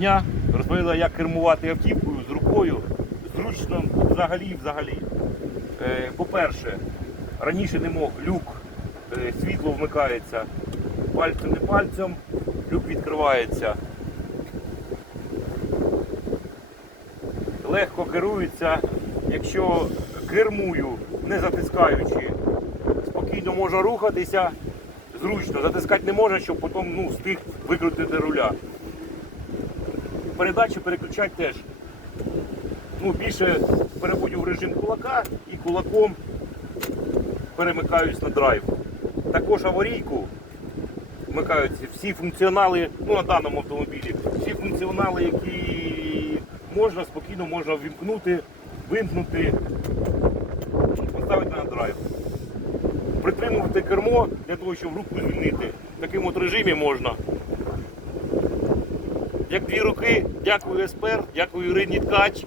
дня розповіла, як кермувати автівкою з рукою. Зручно взагалі взагалі. Е, По-перше, раніше не мог люк, е, світло вмикається пальцем не пальцем, люк відкривається. Легко керується. Якщо кермую, не затискаючи, спокійно можна рухатися. Зручно, затискати не можна, щоб потім ну, встиг викрутити руля передачі переключати теж. Ну, більше переводю в режим кулака і кулаком перемикаюсь на драйв. Також аварійку вмикаються всі функціонали, ну на даному автомобілі, всі функціонали, які можна, спокійно можна вімкнути, вимкнути, поставити на драйв. Притримувати кермо для того, щоб руку звільнити. В такому от режимі можна. Як дві руки, дякую СПР, дякую Ірині Ткач.